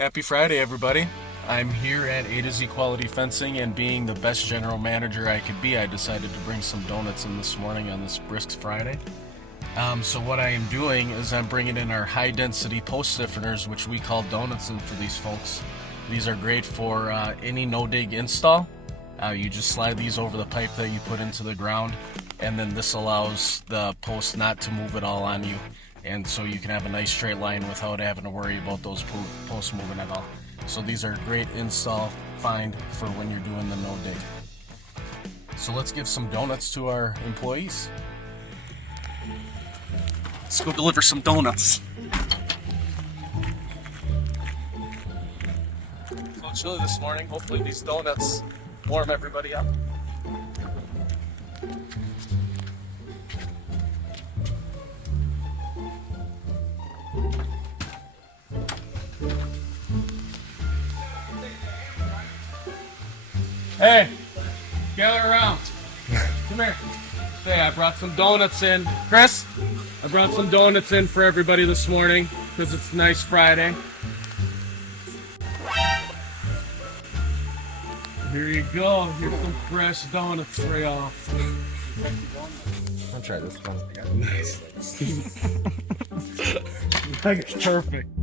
Happy Friday, everybody. I'm here at A to Z Quality Fencing, and being the best general manager I could be, I decided to bring some donuts in this morning on this brisk Friday. So what I am doing is I'm bringing in our High Density Post Stiffeners, which we call donuts, in for these folks. These are great for any no-dig install. You just slide these over the pipe that you put into the ground, and then this allows the post not to move at all on you. And so you can have a nice straight line without having to worry about those posts moving at all. So these are a great install find for when you're doing the no dig. So let's give some donuts to our employees. Let's go deliver some donuts. It's a little chilly this morning. Hopefully these donuts warm everybody up. Hey, gather around. Come here. Say, I brought some donuts in. Chris, I brought some donuts in for everybody this morning because it's a nice Friday. Here you go. Here's some fresh donuts for y'all. I'll try this one. Nice. Perfect.